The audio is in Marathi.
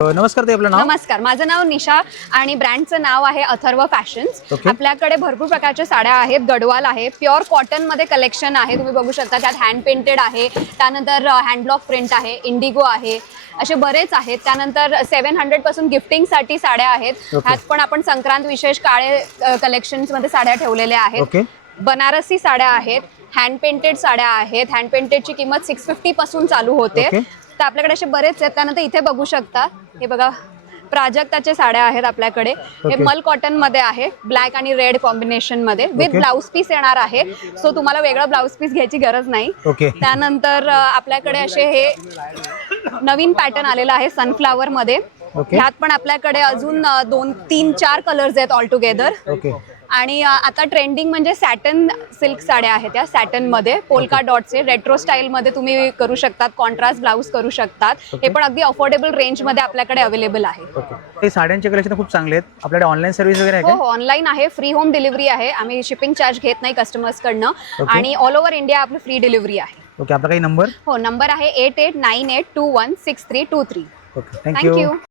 नमस्कार ताई, आपलं नाव? नमस्कार, माझं नाव निशा आणि ब्रँडचं नाव आहे अथर्व फॅशन्स. आपल्याकडे भरपूर प्रकारच्या साड्या आहेत. गडवाल आहे, प्युअर कॉटन मध्ये कलेक्शन आहे. तुम्ही बघू शकता त्यात हँड पेंटेड आहे, त्यानंतर हँड ब्लॉक प्रिंट आहे, इंडिगो आहे, असे बरेच आहेत. त्यानंतर 700 पासून गिफ्टिंगसाठी साड्या आहेत. ह्यात पण आपण संक्रांत विशेष काळे कलेक्शन्स मध्ये साड्या ठेवलेल्या आहेत. बनारसी साड्या आहेत, हँड पेंटेड साड्या आहेत. हँड पेंटेडची किंमत 650 पासून चालू होते. तर आपल्याकडे असे बरेच आहेत. त्यानंतर इथे बघू शकता, हे बघा प्राजक्ताच्या साड्या आहेत आपल्याकडे. हे मल कॉटन मध्ये आहे, ब्लॅक आणि रेड कॉम्बिनेशन मध्ये विथ ब्लाउज पीस येणार आहे. सो तुम्हाला वेगळं ब्लाउज पीस घ्यायची गरज नाही. त्यानंतर आपल्याकडे असे हे नवीन पॅटर्न आलेला आहे सनफ्लावर मध्ये. ह्यात पण आपल्याकडे अजून 2, 3, 4 कलर्स आहेत ऑल टुगेदर. आणि आता ट्रेंडिंग म्हणजे सॅटन सिल्क साड्या आहेत. त्या सॅटन मध्ये पोल्का डॉटचे रेट्रो स्टाईल मध्ये तुम्ही करू शकतात, कॉन्ट्रास्ट ब्लाउज करू शकतात. हे पण अगदी अफोर्डेबल रेंज मध्ये आपल्याकडे अवेलेबल आहे. हे साड्यांचे कलेक्शन खूप चांगले आहेत. आपल्याकडे ऑनलाईन सर्व्हिस वगैरे आहे का? हो, ऑनलाईन आहे. फ्री होम डिलिव्हरी आहे. आम्ही शिपिंग चार्ज घेत नाही कस्टमर्स कडनं आणि ऑल ओव्हर इंडिया आपली फ्री डिलिव्हरी आहे. ओके, आपला काही नंबर? हो, नंबर आहे 8898216323. Okay, thank you.